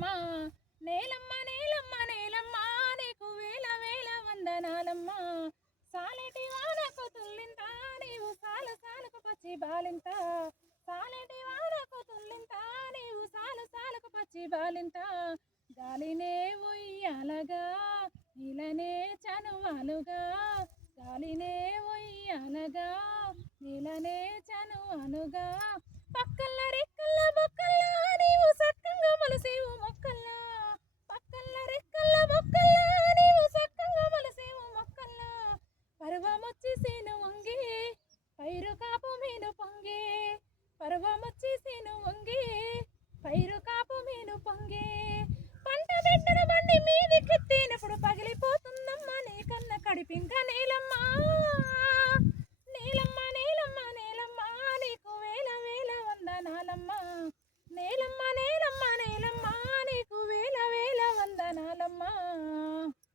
నేలమ్మ నేలమ్మ నేలమ్మ నేలమ్మ నీకు వేల వేల వందనాలమ్మ సాలెటి వానకు తుల్లింత నీవు సాలు సాలుకు పచ్చి బాలింత సాలెటి వానకు తుల్లింత నీవు సాలు సాలుకు పచ్చి బాలింత గాలినే ఉయ్యాలగా నీలనే చనువాలుగా గాలినే ఉయ్యాలగా నీలనే చనువాలుగా పక్కల్ల రెక్కల్ల బొక్కల్లా నీవు సక్కంగా మొలసేవు మొక్కల్లా పక్కల్ల రెక్కల్ల బొక్కల్లా నీవు సక్కంగా మొలసేవు మొక్కల్లా పర్వమొచ్చి సీను వంగి పైరు కాపు మీను పొంగి పర్వమొచ్చి సీను వంగి పైరు కాపు మీను పొంగి పంట బిడ్డను బండి మీదికెత్తినప్పుడు పగిలిపోతుందమ్మా నీ కన్న కడిపింక నేలమ్మ నేలమ్మ నేలమ్మ నేలమ్మ నీకు వేల వేల వందనాలమ్మ నేలమ్మ నేలమ్మ